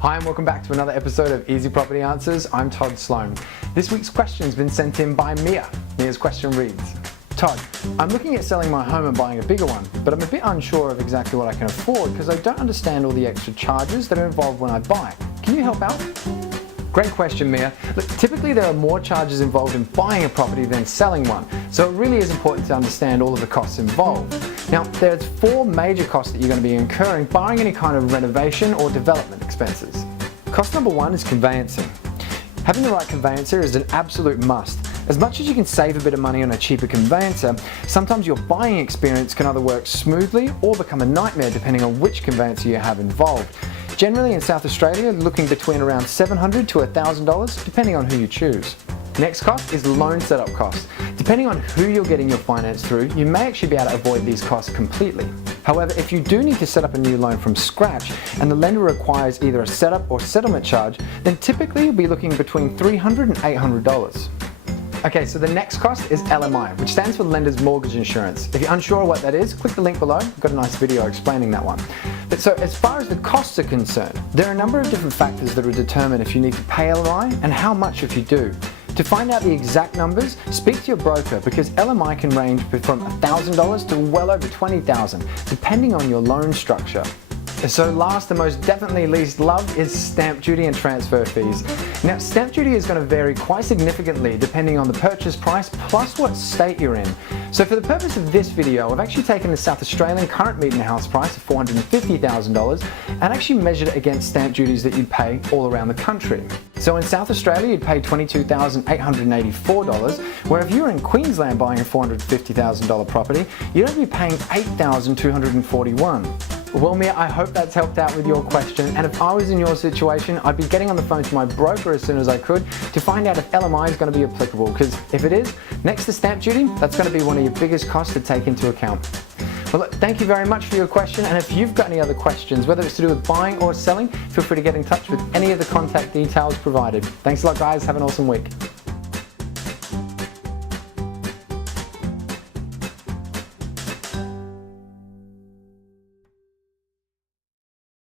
Hi and welcome back to another episode of Easy Property Answers. I'm Todd Sloan. This week's question has been sent in by Mia. Mia's question reads, Todd, I'm looking at selling my home and buying a bigger one, but I'm a bit unsure of exactly what I can afford because I don't understand all the extra charges that are involved when I buy. Can you help out? Great question, Mia. Look, typically there are more charges involved in buying a property than selling one, so it really is important to understand all of the costs involved. Now, there's 4 major costs that you're going to be incurring barring any kind of renovation or development expenses. Cost number 1 is conveyancing. Having the right conveyancer is an absolute must. As much as you can save a bit of money on a cheaper conveyancer, sometimes your buying experience can either work smoothly or become a nightmare depending on which conveyancer you have involved. Generally in South Australia, looking between around $700 to $1,000 depending on who you choose. Next cost is loan setup costs. Depending on who you're getting your finance through, you may actually be able to avoid these costs completely. However, if you do need to set up a new loan from scratch and the lender requires either a setup or settlement charge, then typically you'll be looking between $300 and $800. Okay, so the next cost is LMI, which stands for Lender's Mortgage Insurance. If you're unsure what that is, click the link below. I've got a nice video explaining that one. But so as far as the costs are concerned, there are a number of different factors that will determine if you need to pay LMI and how much if you do. To find out the exact numbers, speak to your broker because LMI can range from $1,000 to well over $20,000, depending on your loan structure. So last and most definitely least loved is stamp duty and transfer fees. Now, stamp duty is going to vary quite significantly depending on the purchase price plus what state you're in. So for the purpose of this video, I've actually taken the South Australian current median house price of $450,000 and actually measured it against stamp duties that you'd pay all around the country. So in South Australia, you'd pay $22,884, where if you were in Queensland buying a $450,000 property, you'd only be paying $8,241. Well, Mia, I hope that's helped out with your question, and if I was in your situation, I'd be getting on the phone to my broker as soon as I could to find out if LMI is going to be applicable, because if it is, next to stamp duty, that's going to be one of your biggest costs to take into account. Well, look, thank you very much for your question, and if you've got any other questions, whether it's to do with buying or selling, feel free to get in touch with any of the contact details provided. Thanks a lot, guys. Have an awesome week.